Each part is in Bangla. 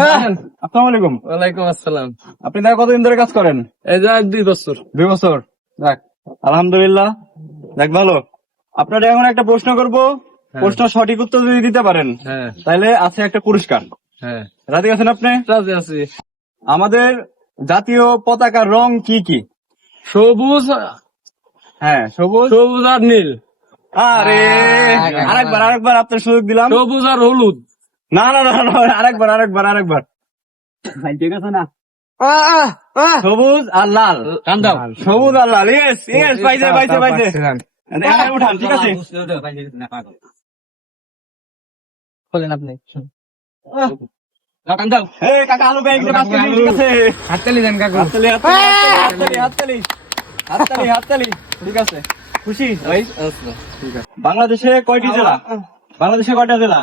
আসসালামু আলাইকুম। ওয়ালাইকুম আসসালাম। আপনি তাহলে কতদিন ধরে কাজ করেন? এই যে 2 বছর। 2 বছর। যাক, আলহামদুলিল্লাহ। যাক, ভালো। আপনারা এখন একটা প্রশ্ন করব, প্রশ্ন সঠিক উত্তর যদি দিতে পারেন হ্যাঁ তাহলে আছে একটা পুরস্কার। হ্যাঁ, রাজি আছেন আপনি? রাজি আছি। আমাদের জাতীয় পতাকার রং কি কি? সবুজ, হ্যাঁ, সবুজ। সবুজ আর নীল। আরে আরেকবার আপনার সুযোগ দিলাম। সবুজ আর হলুদ। না, আরেকবার। ঠিক আছে না? সবুজ আর লাল। কান দাও। সবুজ আর লাল। ইয়েস, পাইছে। এখানে উঠান, ঠিক আছে? বলেন আপনি। কান দাও। এই কাকা, আলু ব্যাগ দিয়ে পাস করে দিন, ঠিক আছে? হাততালি দেন কাকু। হাততালি। ঠিক আছে, খুশি ভাই? ঠিক আছে। বাংলাদেশে কয়টি জেলা? বাংলাদেশে কয়টা জেলা?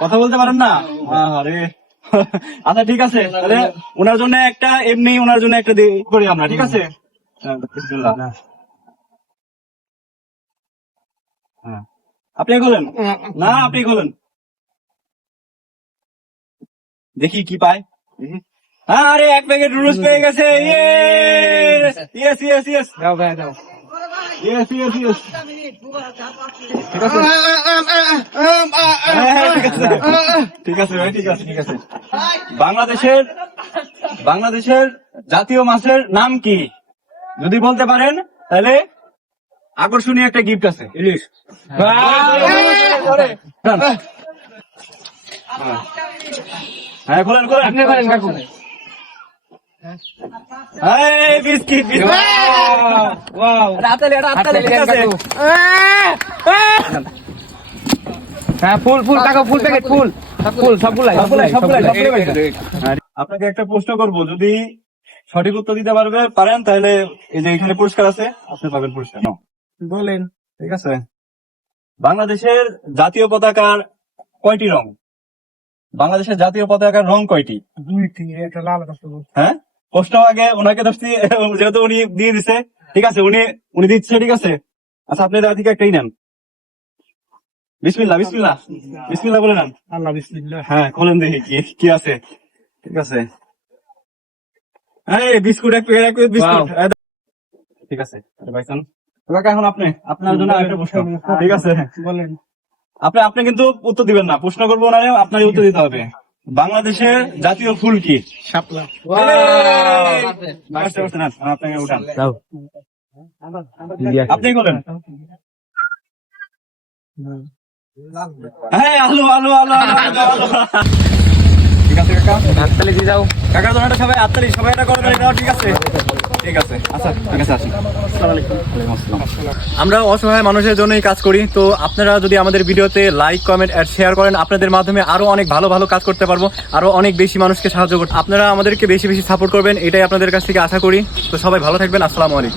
কথা বলতে পারেন না? আরে আচ্ছা, ঠিক আছে, তাহলে ওনার জন্য একটা, এমনি ওনার জন্য একটা করি আমরা, ঠিক আছে? বিসমিল্লাহ। হ্যাঁ, আপনি খোলেন। না, আপনি খোলেন, দেখি কি পায়। আরে 1 প্যাকেট রুলস পেয়ে গেছে। ইয়েস। দাও ভাই দাও। ইয়েস। ঠিক আছে ভাই, ঠিক আছে। বাংলাদেশের জাতীয় মাছের নাম কি? যদি বলতে পারেন তাহলে আকর্ষণীয় একটা গিফট আছে। ইলিশ। হ্যাঁ, খোলেন। আপনি বলেন কাকু। বিস্কিট। ওয়াও। হাততালি দেন কাকু। হ্যাঁ, ফুল কাকু, ফুল প্যাকেট, ফুল সবগুলাই। আপনাকে একটা প্রশ্ন করব, যদি সঠিক উত্তর দিতে পারেন তাহলে এই যে এখানে পুরস্কার আছে, আপনি পাবেন পুরস্কার। বলেন। ঠিক আছে। বাংলাদেশের জাতীয় পতাকার কয়টি রং? বাংলাদেশের জাতীয় পতাকার রং কয়টি? 2টি, একটা লাল একটা সবুজ। হ্যাঁ, প্রশ্ন আগে ওনাকে ধরছি, যেহেতু উনি দিয়ে দিছে। ঠিক আছে, উনি দিচ্ছে, ঠিক আছে। আচ্ছা, আপনি তার থেকে একটাই নেন। বিসমিল্লাহ বলে নেন। আল্লাহ বিসমিল্লাহ। হ্যাঁ, খোলেন দেখি কি আছে। ঠিক আছে। এই বিস্কুট, এক প্যাকেট বিস্কুট। ঠিক আছে ভাইসান। কাকা, এখন আপনার জন্য আরেকটা প্রশ্ন। ঠিক আছে, বলেন। আপনি কিন্তু উত্তর দিবেন না, প্রশ্ন করবো না, আপনার উত্তর দিতে হবে। বাংলাদেশের জাতীয় ফুল কি? শাপলা। আপনাকে উঠান, আপনি বলেন। হ্যাঁ, আলু। ঠিক আছে কাকা, হাততালি দিয়ে দাও। কাকার জন্য একটা সবাই হাততালি, সবাই এটা করে দাও। ঠিক আছে। আচ্ছা, ঠিক আছে, আসুন। আমরা অসহায় মানুষের জন্যই কাজ করি, তো আপনারা যদি আমাদের ভিডিওতে লাইক, কমেন্ট আর শেয়ার করেন, আপনাদের মাধ্যমে আরো অনেক ভালো কাজ করতে পারবো, আরো অনেক বেশি মানুষকে সাহায্য করতে। আপনারা আমাদেরকে বেশি সাপোর্ট করবেন, এটাই আপনাদের কাছ থেকে আশা করি। তো সবাই ভালো থাকবেন। আসসালামু আলাইকুম।